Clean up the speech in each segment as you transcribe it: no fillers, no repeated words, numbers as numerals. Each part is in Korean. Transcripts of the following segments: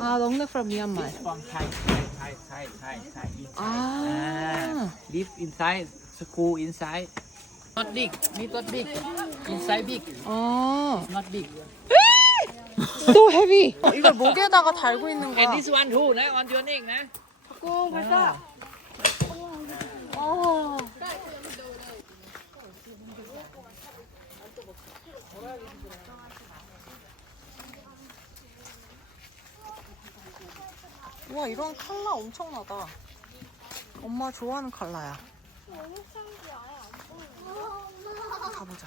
아, long neck from Myanmar. This from Thai. 아, Live inside, school inside. Not big, not big. Inside big, 어. not big. So heavy. 이걸 목에다가 달고 있는 And 거야. this one too, na, on your neck, na. 오, 벌써. 어. 와, 이런 컬러 엄청나다. 엄마 좋아하는 컬러야. 가보자.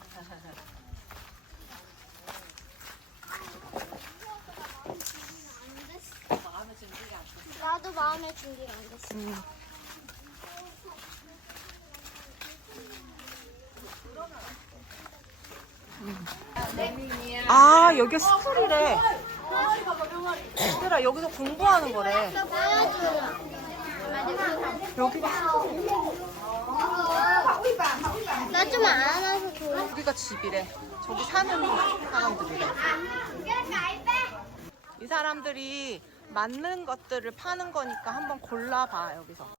나도 마음의 준비가 안 됐어. 아, 여기 스쿨이래. 얘들아, 여기서 공부하는 거래. 여기가 나 좀 안아서 줘. 여기가 집이래. 저기 사는 사람들이래. 이 사람들이 맞는 것들을 파는 거니까 한번 골라봐, 여기서.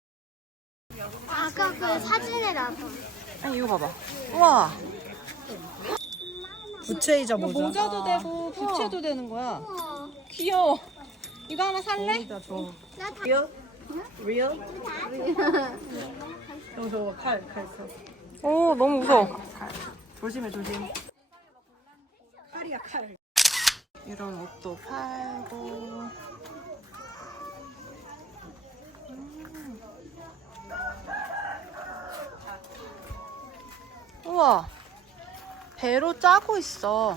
아까 그 사진에 나봐. 아니, 이거 봐봐. 우와. 부채이자 모자. 모자도 되고 부채도 되는 거야. 귀여워. 이거 하나 살래? 나 줘. 나 다. 리얼? 형 저거 칼 써. 오, 너무 무서워. 조심해. 칼이야 칼. 이런 옷도 팔고. 우와, 배로 짜고 있어.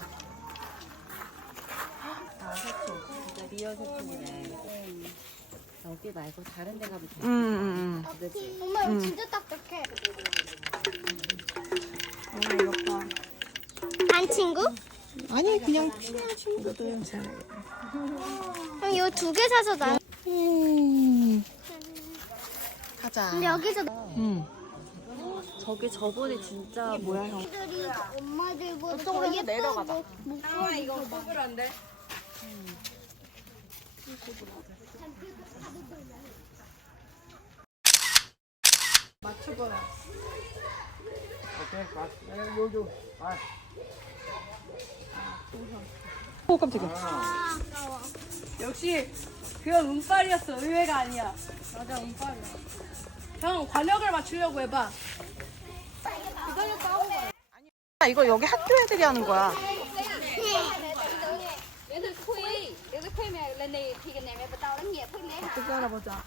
리얼 소품이네. 여기 말고 다른 데 가면 돼. 엄마 이거 진짜 딱딱해. 반 친구? 아니, 그냥 친한 친구들. 형 이거 2개 사서 나. 가자. 근데 여기서 저게 저번에 진짜 뭐야 형. 애들이 엄마들보다 저쪽으로 더 예뻐. 내려가자. 목소리 이거 뽀글한데? 맞춰봐라. Okay, you. Bye. 오, 깜짝이야. 아까워. 역시 그건 운빨이었어. 의외가 아니야. 맞아 운빨이야. 형 관력을 맞추려고 해봐. 아, 이거 여기 학교 애들이 하는 거야. 어떻게 알아보자.